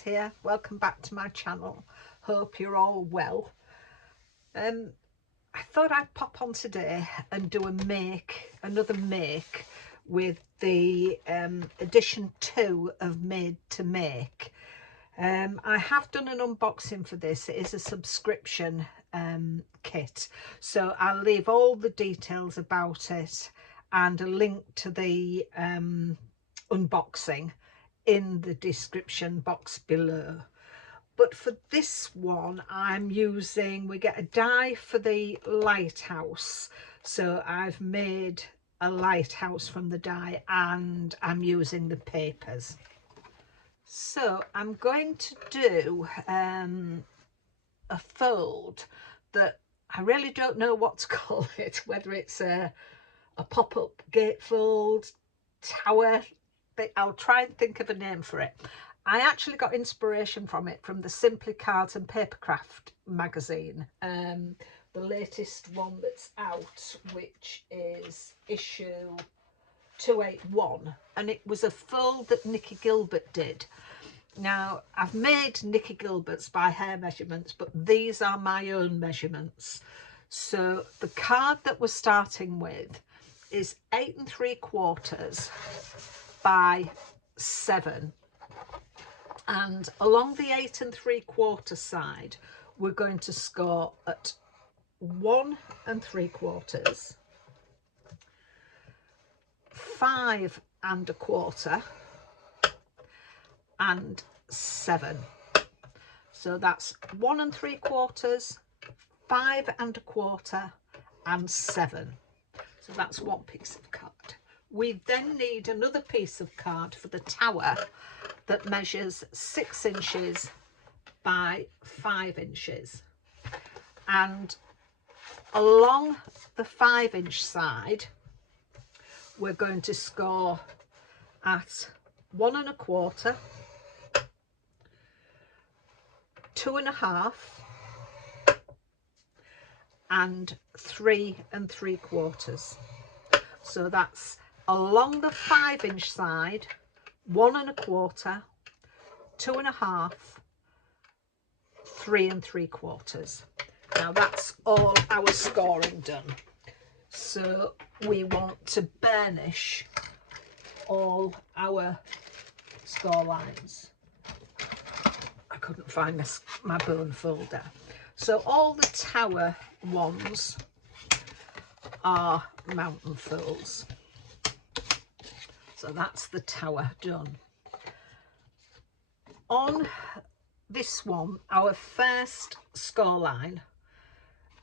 Alice here. Welcome back to my channel. Hope you're all well. I thought I'd pop on today and do another make with the edition 2 of Made to Make. I have done an unboxing for this. It is a subscription kit, so I'll leave all the details about it and a link to the unboxing in the description box below. But for this one we get a die for the lighthouse, so I've made a lighthouse from the die and I'm using the papers. So I'm going to do a fold that I really don't know what to call it, whether it's a pop-up gatefold, tower. I'll try and think of a name for it. I actually got inspiration from it from the Simply Cards and Papercraft magazine, the latest one that's out, which is issue 281, and it was a fold that Nikki Gilbert did. Now, I've made Nikki Gilbert's by hair measurements, but these are my own measurements. So the card that we're starting with is 8 3/4 by 7, and along the 8 3/4 side we're going to score at 1 3/4, 5 1/4 and 7. So that's 1 3/4, 5 1/4 and 7. So that's one piece of card. We then need another piece of card for the tower that measures 6 inches by 5 inches. And along the 5-inch side, we're going to score at 1 1/4, 2 1/2 and 3 3/4. So that's along the 5-inch side, 1 1/4, 2 1/2, 3 3/4. Now that's all our scoring done. So we want to burnish all our score lines. I couldn't find my bone folder. So all the tower ones are mountain folds. So that's the tower done. On this one, our first score line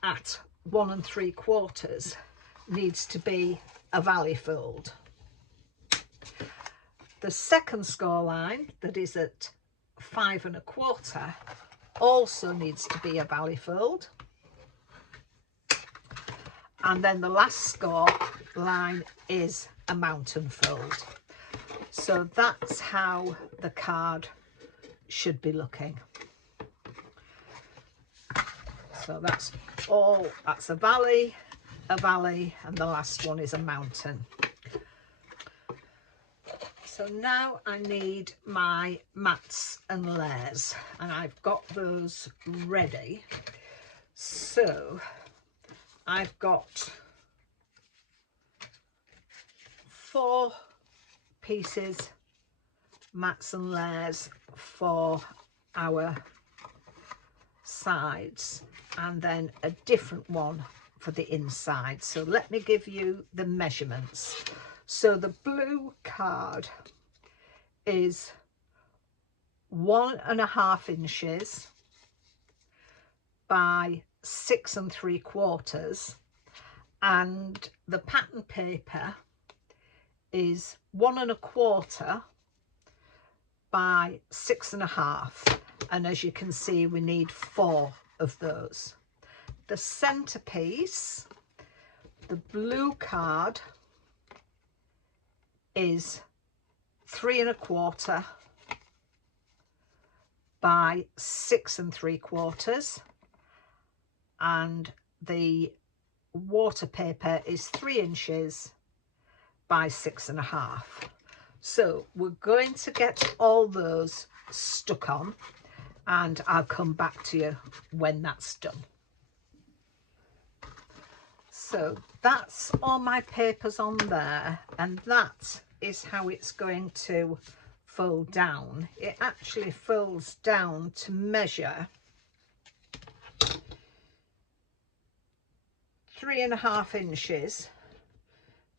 at 1 3/4 needs to be a valley fold. The second score line, that is at 5 1/4, also needs to be a valley fold. And then the last score line is a mountain fold. So that's how the card should be looking. So that's a valley, and the last one is a mountain. So now I need my mats and layers, and I've got those ready. So I've got 4 pieces mats and layers for our sides, and then a different one for the inside. So let me give you the measurements. So the blue card is 1 1/2 inches by 6 3/4, and the pattern paper is 1 1/4 by 6 1/2, and as you can see we need 4 of those. The centerpiece, the blue card, is 3 1/4 by 6 3/4, and the water paper is 3 inches by 6 1/2. So we're going to get all those stuck on, and I'll come back to you when that's done. So that's all my papers on there, and that is how it's going to fold down. It actually folds down to measure 3.5 inches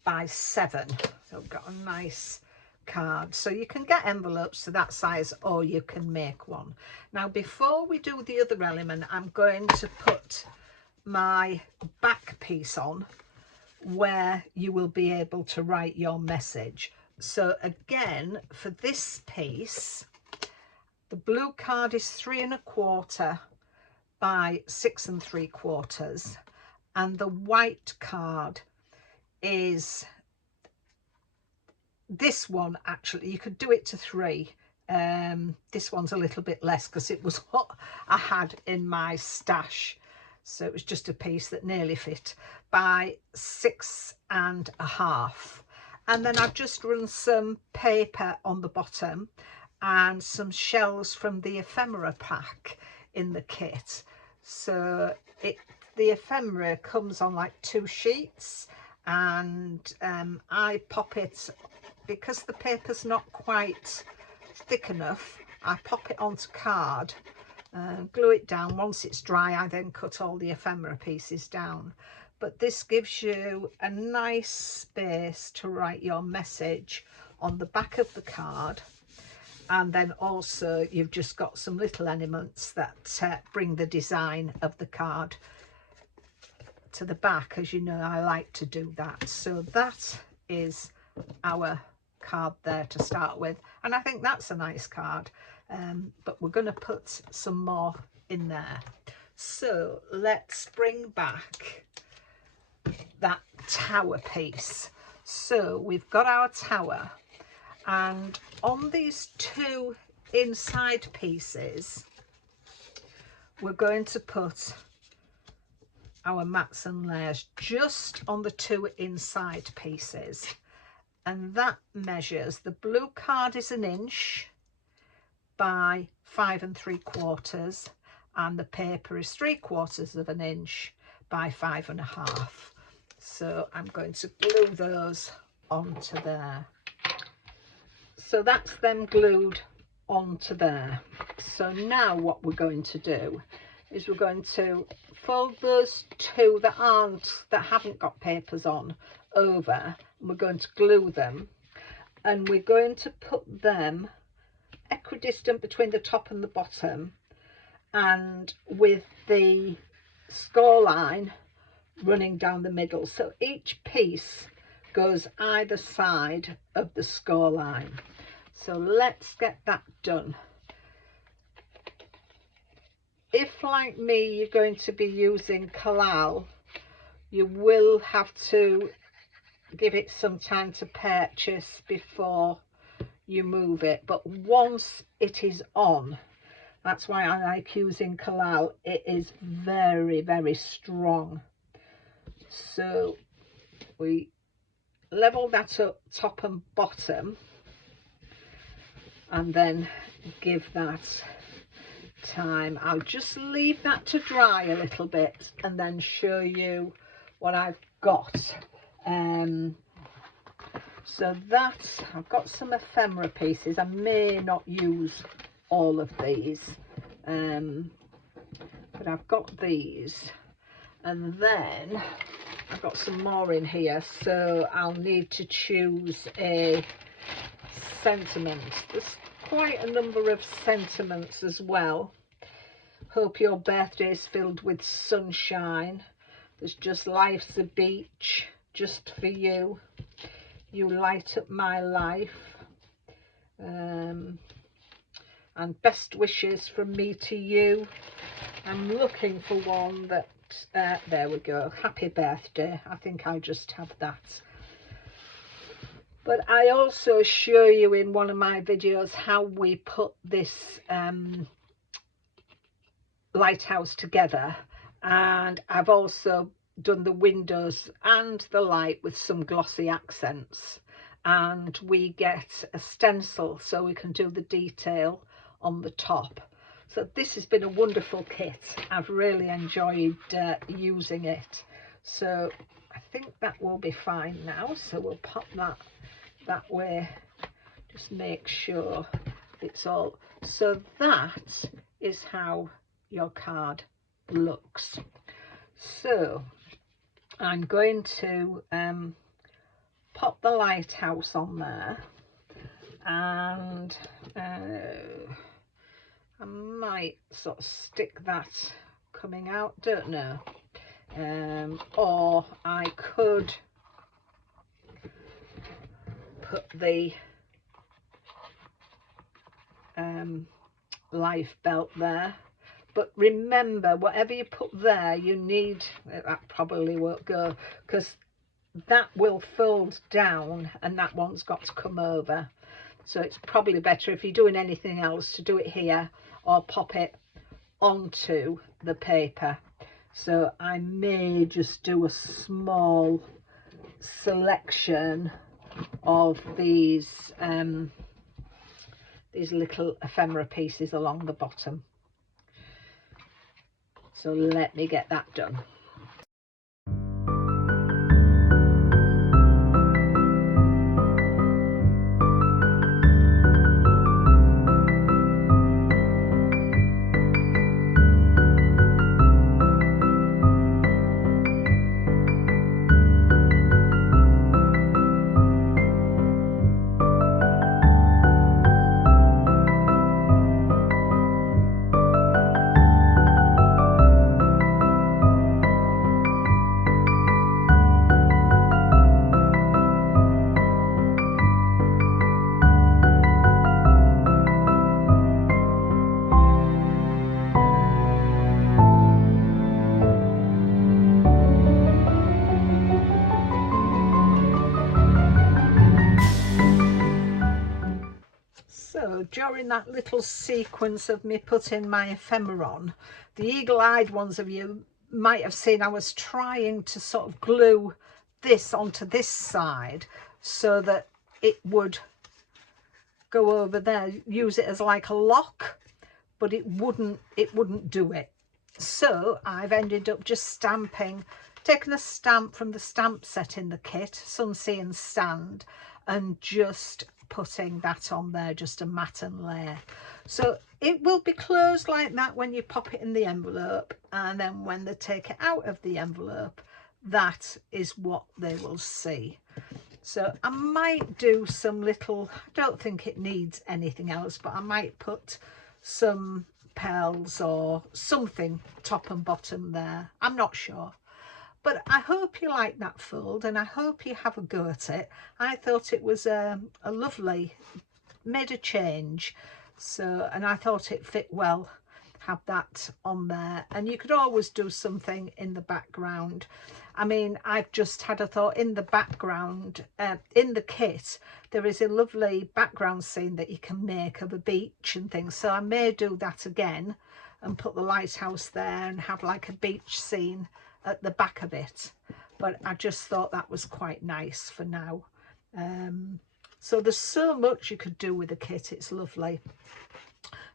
by 7. So I've got a nice card. So you can get envelopes to that size, or you can make one. Now before we do the other element, I'm going to put my back piece on where you will be able to write your message. So again, for this piece, the blue card is 3.25 by 6 3/4, and the white card is this one. Actually, you could do it to 3. This one's a little bit less because it was what I had in my stash, so it was just a piece that nearly fit, by 6.5. And then I've just run some paper on the bottom and some shells from the ephemera pack in the kit. So the ephemera comes on like 2 sheets, and I pop it, because the paper's not quite thick enough, I pop it onto card, glue it down. Once it's dry, I then cut all the ephemera pieces down. But this gives you a nice space to write your message on the back of the card, and then also you've just got some little elements that bring the design of the card to the back. As you know, I like to do that. So that is our card there to start with, and I think that's a nice card, but we're going to put some more in there. So let's bring back that tower piece. So we've got our tower, and on these 2 inside pieces we're going to put our mats and layers just on the 2 inside pieces, and that measures, the blue card is 1 inch by 5 3/4, and the paper is 3/4 of an inch by 5.5. So I'm going to glue those onto there. So that's them glued onto there. So now what we're going to do is we're going to fold those 2 that haven't got papers on over, and we're going to glue them, and we're going to put them equidistant between the top and the bottom, and with the score line running down the middle. So each piece goes either side of the score line. So let's get that done. If, like me, you're going to be using collal, you will have to give it some time to purchase before you move it, but once it is on, that's why I like using collal. It is very, very strong. So we level that up top and bottom, and then give that time. I'll just leave that to dry a little bit and then show you what I've got. So that, I've got some ephemera pieces. I may not use all of these, but I've got these, and then I've got some more in here, so I'll need to choose a sentiment. There's quite a number of sentiments as well. Hope your birthday is filled with sunshine. There's just life's a beach just for you. You light up my life. And best wishes from me to you. I'm looking for one that, there we go, happy birthday. I think I'll just have that. But I also show you in one of my videos how we put this lighthouse together, and I've also done the windows and the light with some glossy accents, and we get a stencil so we can do the detail on the top. So this has been a wonderful kit. I've really enjoyed using it. So I think that will be fine now. So we'll pop that way. Just make sure it's all. So that is how your card looks. So I'm going to pop the lighthouse on there, and I might sort of stick that coming out, don't know, or I could put the life belt there. But remember, whatever you put there, you need, that probably won't go, because that will fold down and that one's got to come over. So it's probably better if you're doing anything else to do it here or pop it onto the paper. So I may just do a small selection of these little ephemera pieces along the bottom. So let me get that done. So during that little sequence of me putting my ephemera on, the eagle-eyed ones of you might have seen I was trying to sort of glue this onto this side so that it would go over there, use it as like a lock, but it wouldn't do it. So I've ended up just stamping, taking a stamp from the stamp set in the kit, Sunsea and Sand, and just putting that on there, just a matte and layer. So it will be closed like that when you pop it in the envelope, and then when they take it out of the envelope, that is what they will see. So I might do some little, I don't think it needs anything else, but I might put some pearls or something top and bottom there. I'm not sure. But I hope you like that fold, and I hope you have a go at it. I thought it was a lovely, made a change. So, and I thought it fit well, have that on there. And you could always do something in the background. I mean, I've just had a thought in the background, in the kit, there is a lovely background scene that you can make of a beach and things. So I may do that again and put the lighthouse there and have like a beach scene at the back of it. But I just thought that was quite nice for now. So there's so much you could do with the kit. It's lovely.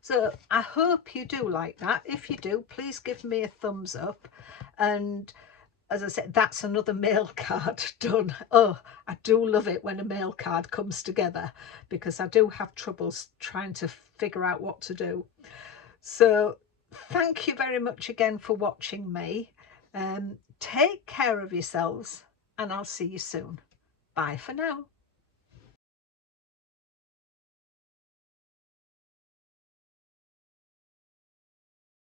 So I hope you do like that. If you do, please give me a thumbs up. And as I said, that's another mail card done. Oh, I do love it when a mail card comes together, because I do have troubles trying to figure out what to do. So thank you very much again for watching me. Take care of yourselves, and I'll see you soon. Bye for now.